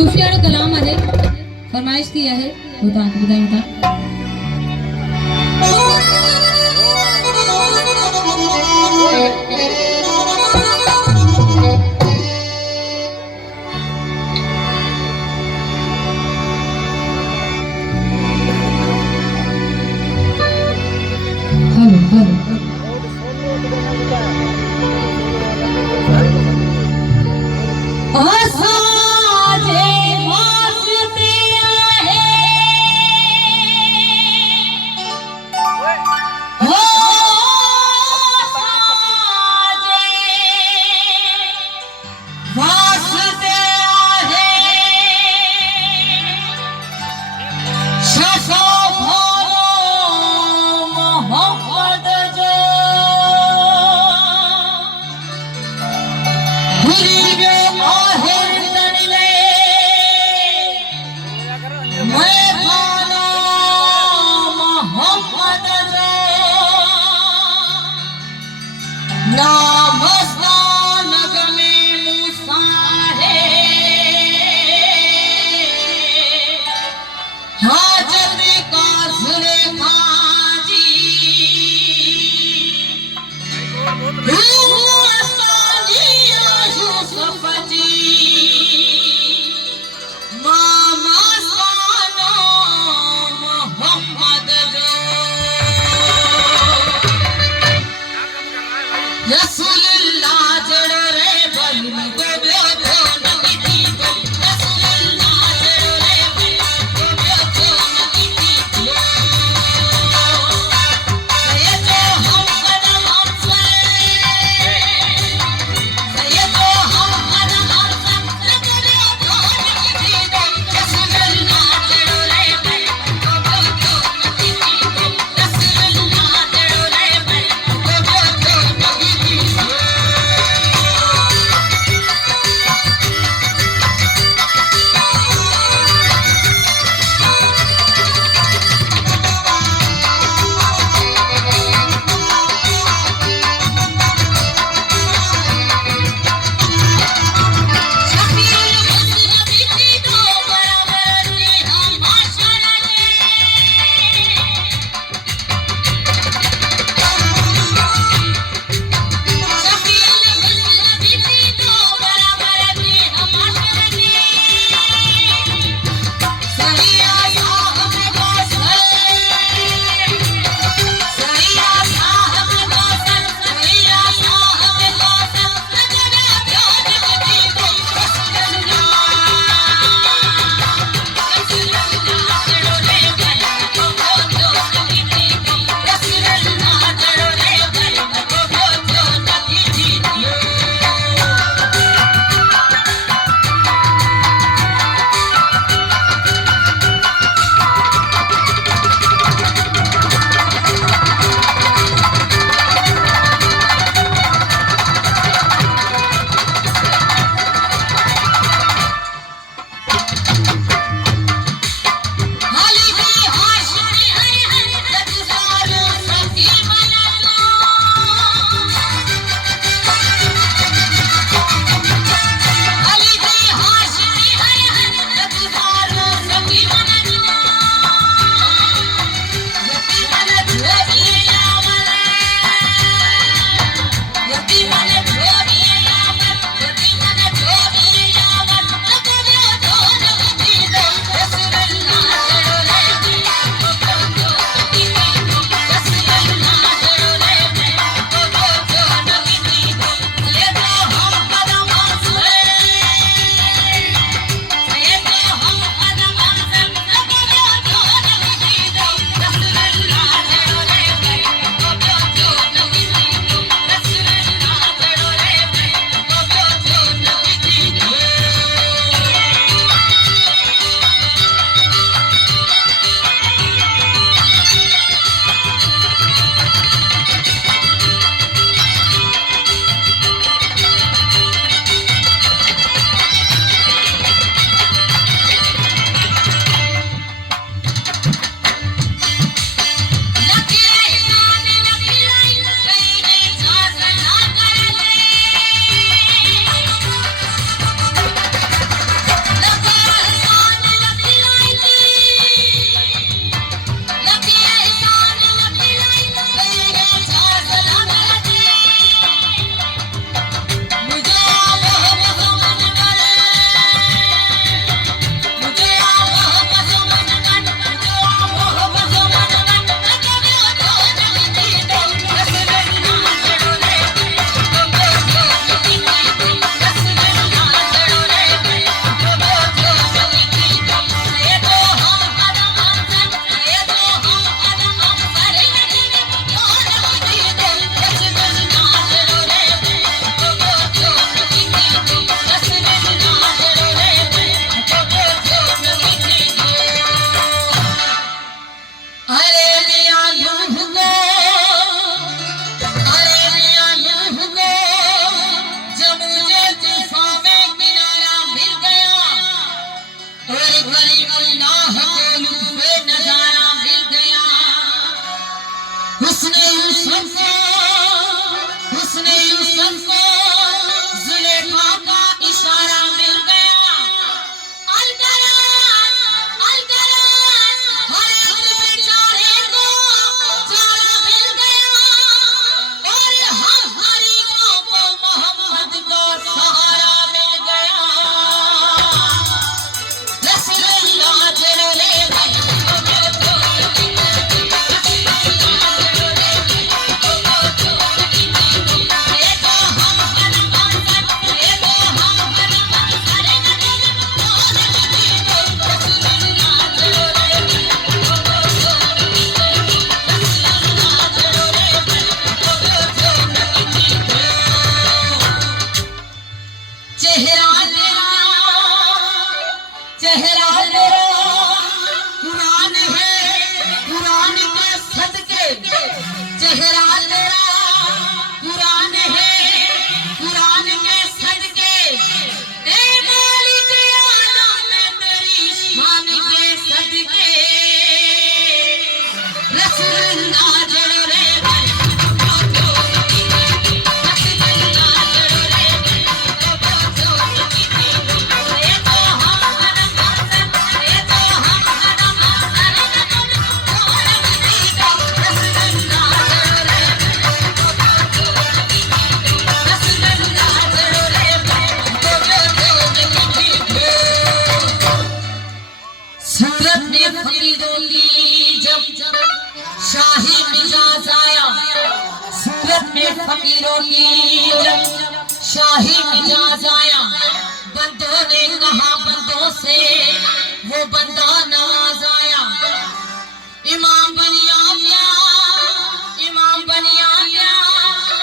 सूफियाणो कलाम आहे फरमाइश की आहे वो तव्हांखे ॿुधायूं था। फकीरों की जब शाही मिजाज आया, बंदों ने कहा बंदों से वो बंदा नाज आया। इमाम बनिया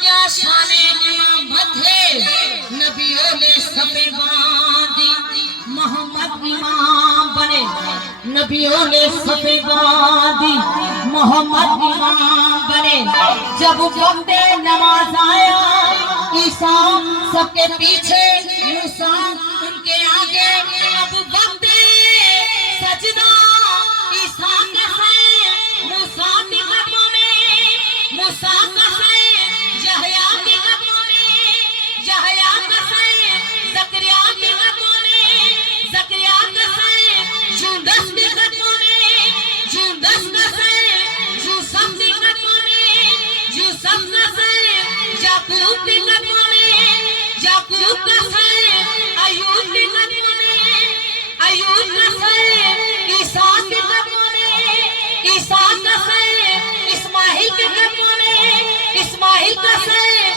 क्या शाने इमामत है, नबियों ने सफे बांधी मोहम्मद इमाम बने, नबियों ने सफे बांधी मोहम्मद इमाम बने। जब वक्त नमाज आया, ईसा सबके पीछे, मूसा उनके आगे। अब वक्त सजदा ईसा का है, मूसा के कदमों में, मूसा का है यहया के कदमों में, यहया का है जकरिया के कदमों में, जकरिया का है यूनुस के कदमों में, यूनुस का है यूसुफ के कदमों में, यूसुफ का है याकूब के कदमों में, याकूब का है अय्यूब के कदमों में, अय्यूब का है ईसा के कदमों में, ईसा का है इस्माइल के कदमों में, इस्माइल का है